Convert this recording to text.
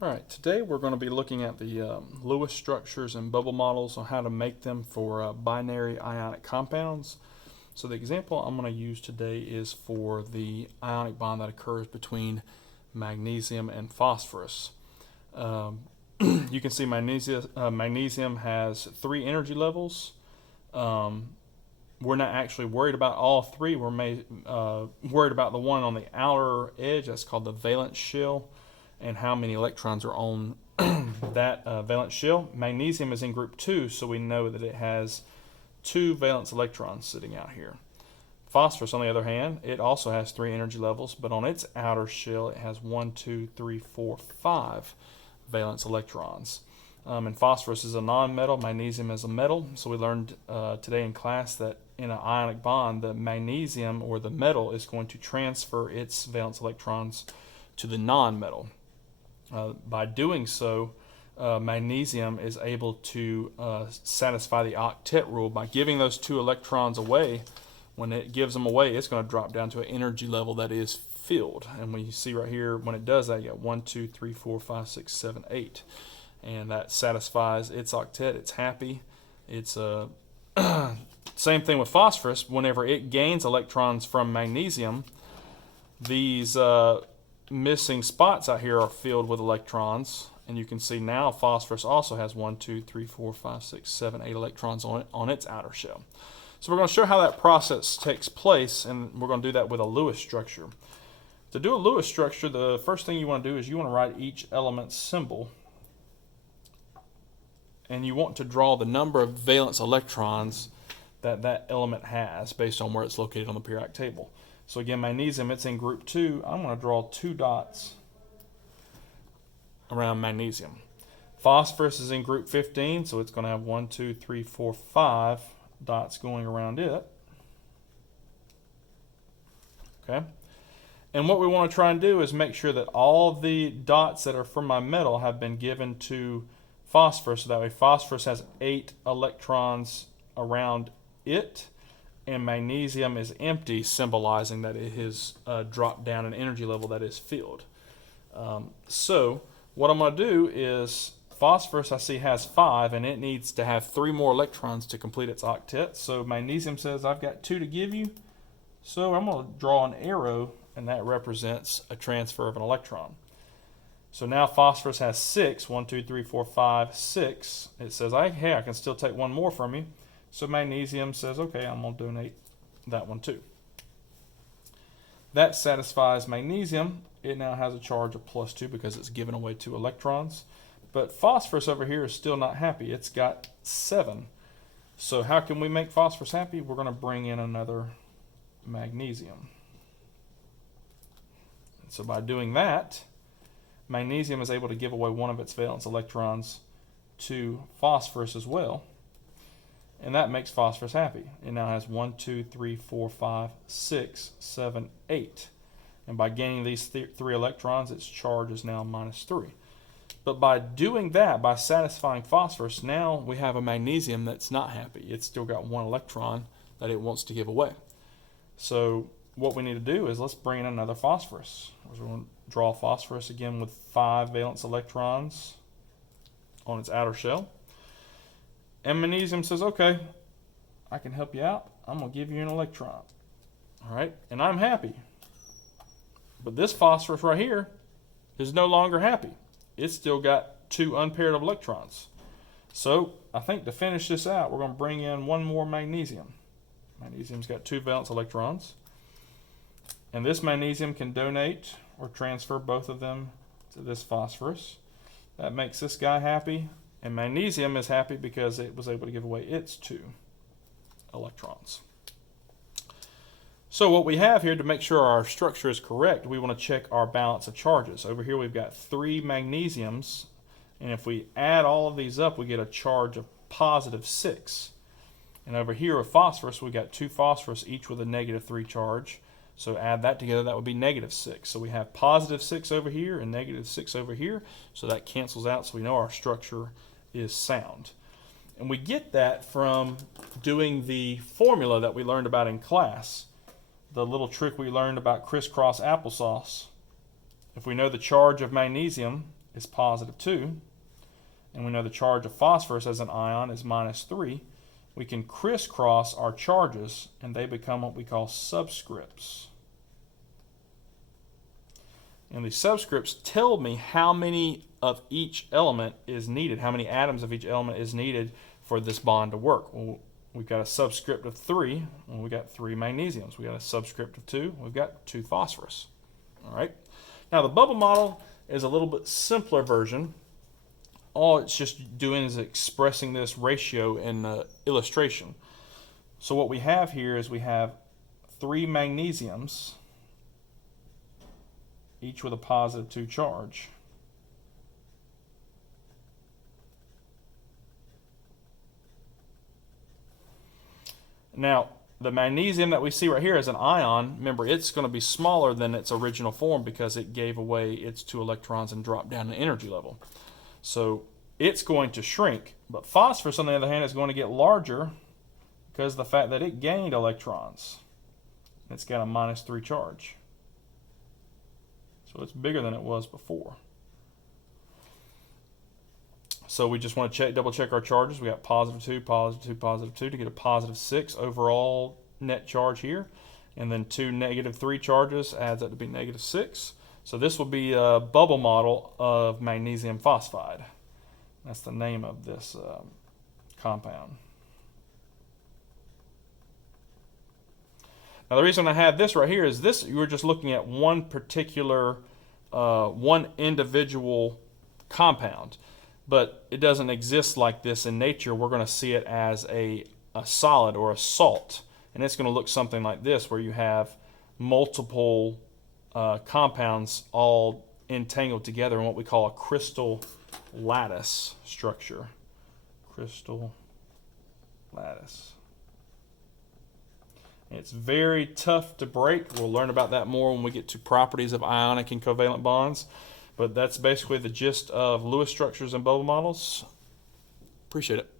All right, today we're going to be looking at the Lewis structures and bubble models on how to make them for binary ionic compounds. So the example I'm going to use today is for the ionic bond that occurs between magnesium and phosphorus. Um, you can see magnesium has 3 energy levels. We're not actually worried about all 3. We're worried about the one on the outer edge. That's called the valence shell, and how many electrons are on that valence shell. Magnesium is in group 2, so we know that it has 2 valence electrons sitting out here. Phosphorus, on the other hand, it also has 3 energy levels, but on its outer shell it has 1, 2, 3, 4, 5 valence electrons. And phosphorus is a nonmetal, magnesium is a metal. So we learned today in class that in an ionic bond, the magnesium, or the metal, is going to transfer its valence electrons to the nonmetal. By doing so, magnesium is able to satisfy the octet rule by giving those 2 electrons away. When it gives them away, it's going to drop down to an energy level that is filled. And we see right here, when it does that, you get 1, 2, 3, 4, 5, 6, 7, 8. And that satisfies its octet. It's happy. It's same thing with phosphorus. Whenever it gains electrons from magnesium, these missing spots out here are filled with electrons, and you can see now phosphorus also has 1, 2, 3, 4, 5, 6, 7, 8 electrons on its outer shell. So we're going to show how that process takes place, and we're going to do that with a Lewis structure. To do a Lewis structure, the first thing you want to do is you want to write each element's symbol, and you want to draw the number of valence electrons that that element has based on where it's located on the periodic table. So again, magnesium, it's in group 2. I'm going to draw 2 dots around magnesium. Phosphorus is in group 15, so it's going to have 1, 2, 3, 4, 5 dots going around it. Okay. And what we want to try and do is make sure that all the dots that are from my metal have been given to phosphorus, so that way phosphorus has 8 electrons around it, and magnesium is empty, symbolizing that it has dropped down an energy level that is filled. So what I'm going to do is, phosphorus I see has 5, and it needs to have 3 more electrons to complete its octet. So magnesium says, I've got 2 to give you. So I'm going to draw an arrow, and that represents a transfer of an electron. So now phosphorus has 6, 1, 2, 3, 4, 5, 6. It says, hey, I can still take 1 more from you. So magnesium says, okay, I'm going to donate that one too. That satisfies magnesium. It now has a charge of +2 because it's given away 2 electrons. But phosphorus over here is still not happy. It's got 7. So how can we make phosphorus happy? We're going to bring in another magnesium. So by doing that, magnesium is able to give away 1 of its valence electrons to phosphorus as well. And that makes phosphorus happy. It now has 1, 2, 3, 4, 5, 6, 7, 8. And by gaining these 3 electrons, its charge is now -3. But by doing that, by satisfying phosphorus, now we have a magnesium that's not happy. It's still got 1 electron that it wants to give away. So what we need to do is let's bring in another phosphorus. We're going to draw phosphorus again with 5 valence electrons on its outer shell. And magnesium says, okay, I can help you out. I'm going to give you an electron. All right, and I'm happy. But this phosphorus right here is no longer happy. It's still got 2 unpaired electrons. So I think to finish this out, we're going to bring in 1 more magnesium. Magnesium's got 2 valence electrons. And this magnesium can donate or transfer both of them to this phosphorus. That makes this guy happy. And magnesium is happy because it was able to give away its 2 electrons. So what we have here, to make sure our structure is correct, we want to check our balance of charges. Over here we've got 3 magnesiums, and if we add all of these up, we get a charge of +6. And over here with phosphorus, we got 2 phosphorus, each with a -3 charge. So add that together, that would be -6. So we have +6 over here and -6 over here. So that cancels out, so we know our structure is sound. And we get that from doing the formula that we learned about in class. The little trick we learned about crisscross applesauce. If we know the charge of magnesium is +2, and we know the charge of phosphorus as an ion is -3, we can crisscross our charges and they become what we call subscripts. And the subscripts tell me how many of each element is needed, how many atoms of each element is needed for this bond to work. Well, we've got a subscript of 3, well, we've got 3 magnesiums. We've got a subscript of 2, we've got 2 phosphorus. All right. Now the bubble model is a little bit simpler version. All it's just doing is expressing this ratio in the illustration. So what we have here is we have 3 magnesiums, each with a +2 charge. Now, the magnesium that we see right here as an ion, remember, it's going to be smaller than its original form because it gave away its 2 electrons and dropped down the energy level. So it's going to shrink. But phosphorus, on the other hand, is going to get larger because of the fact that it gained electrons. It's got a -3 charge. So it's bigger than it was before. So we just want to double check our charges. We got +2, +2, +2 to get a +6 overall net charge here. And then 2 -3 charges adds up to be -6. So this will be a bubble model of magnesium phosphide. That's the name of this compound. Now the reason I have this right here is this, you were just looking at one particular, one individual compound, but it doesn't exist like this in nature. We're going to see it as a solid or a salt, and it's going to look something like this, where you have multiple compounds all entangled together in what we call a crystal lattice structure. Crystal lattice. It's very tough to break. We'll learn about that more when we get to properties of ionic and covalent bonds. But that's basically the gist of Lewis structures and bubble models. Appreciate it.